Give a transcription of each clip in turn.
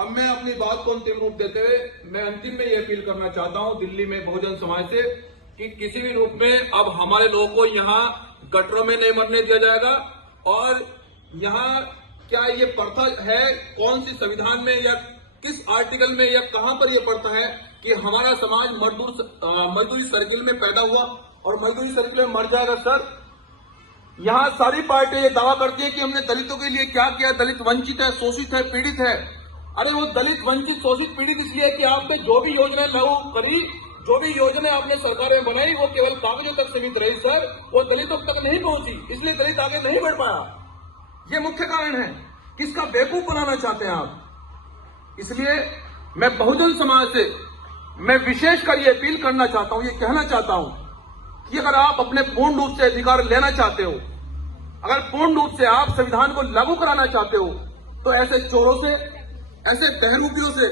अब मैं अपनी बात को अंतिम रूप देते हुए मैं अंतिम में ये अपील करना चाहता हूं दिल्ली में बहुजन समाज से कि किसी भी रूप में अब हमारे लोगों को यहाँ गटरों में नहीं मरने दिया जाएगा। और यहाँ क्या ये प्रथा है, कौन सी संविधान में या किस आर्टिकल में या कहां पर यह प्रथा है कि हमारा समाज मजदूरी सर्किल में पैदा हुआ और मजदूरी सर्किल में मर जाएगा। सर, यहाँ सारी पार्टियां ये दावा करती है कि हमने दलितों के लिए क्या किया, दलित वंचित है, शोषित है, पीड़ित है। अरे वो दलित वंचित शोषित पीड़ित इसलिए कि आपने जो भी योजनाएं लागू करी, जो भी योजनाएं आपने सरकार में बनाई, वो केवल कागजों तक सीमित रही सर, वो दलितों तक नहीं पहुंची, इसलिए दलित आगे नहीं बढ़ पाया। ये मुख्य कारण है। किसका बेवकूफ बनाना चाहते हैं आप। इसलिए मैं बहुजन समाज से मैं विशेषकर ये अपील करना चाहता हूं, ये कहना चाहता हूं कि अगर आप अपने पूर्ण रूप से अधिकार लेना चाहते हो, अगर पूर्ण रूप से आप संविधान को लागू कराना चाहते हो, तो ऐसे चोरों से, ऐसे बहरूपियों से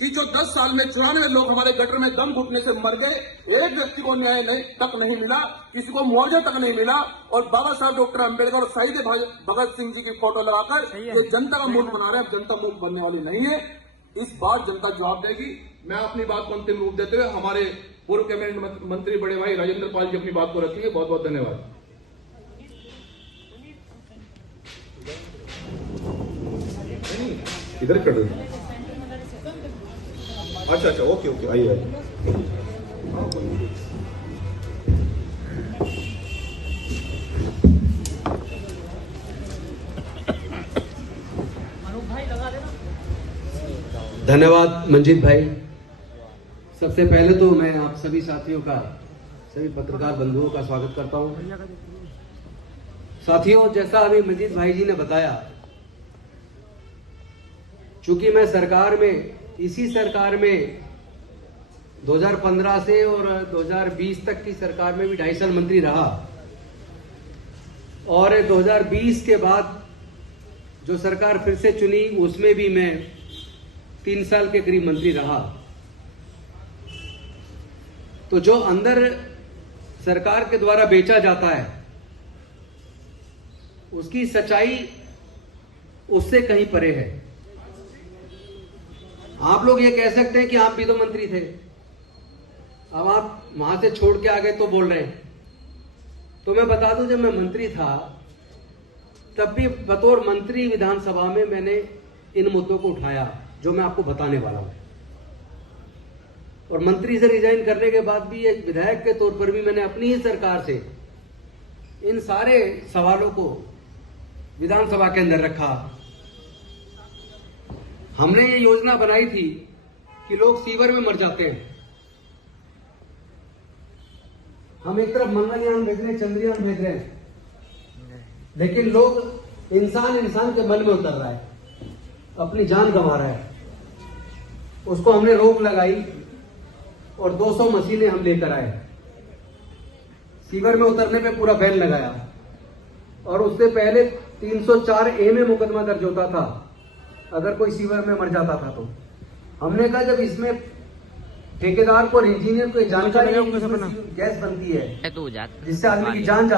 कि जो 10 साल में 94 लोग हमारे गटर में दम घुटने से मर गए, एक व्यक्ति को न्याय तक नहीं मिला, किसी को मुआवजा तक नहीं मिला, और बाबा साहब डॉक्टर अम्बेडकर और शहीद भगत सिंह जी की फोटो लगाकर ये जनता का मूल बना रहे हैं। जनता मूल बनने वाली नहीं है। इस बार जनता जवाब देगी। मैं अपनी बात को अंतिम रूप देते हुए हमारे पूर्व कैबिनेट मंत्री बड़े भाई राजेंद्र पाल जी अपनी बात को रखेंगे। बहुत बहुत धन्यवाद। इधर कर दो। अच्छा, ओके, आइए। धन्यवाद मंजीत भाई। सबसे पहले तो मैं आप सभी साथियों का, सभी पत्रकार बंधुओं का स्वागत करता हूं। साथियों, जैसा अभी मंजीत भाई जी ने बताया, चूंकि मैं सरकार में, इसी सरकार में 2015 से और 2020 तक की सरकार में भी 2.5 साल मंत्री रहा, और 2020 के बाद जो सरकार फिर से चुनी उसमें भी मैं 3 साल के करीब मंत्री रहा। तो जो अंदर सरकार के द्वारा बेचा जाता है उसकी सच्चाई उससे कहीं परे है। आप लोग ये कह सकते हैं कि आप भी तो मंत्री थे, अब आप वहां से छोड़ के आ गए तो बोल रहे हैं। तो मैं बता दूं, जब मैं मंत्री था तब भी बतौर मंत्री विधानसभा में मैंने इन मुद्दों को उठाया जो मैं आपको बताने वाला हूं। और मंत्री से रिजाइन करने के बाद भी एक विधायक के तौर पर भी मैंने अपनी ही सरकार से इन सारे सवालों को विधानसभा के अंदर रखा। हमने ये योजना बनाई थी कि लोग सीवर में मर जाते हैं। हम एक तरफ मंगलयान भेज रहे हैं, चंद्रयान भेज रहे हैं, लेकिन लोग इंसान के मन में उतर रहा है, अपनी जान गंवा रहा है। उसको हमने रोक लगाई और 200 मशीनें हम लेकर आए। सीवर में उतरने पे पूरा बैन लगाया, और उससे पहले 304A में मुकदमा दर्ज होता था अगर कोई सीवर में मर जाता था। तो हमने कहा जब इसमें ठेकेदार को और इंजीनियर को जानकारी गैस बनती है जिससे आदमी की जान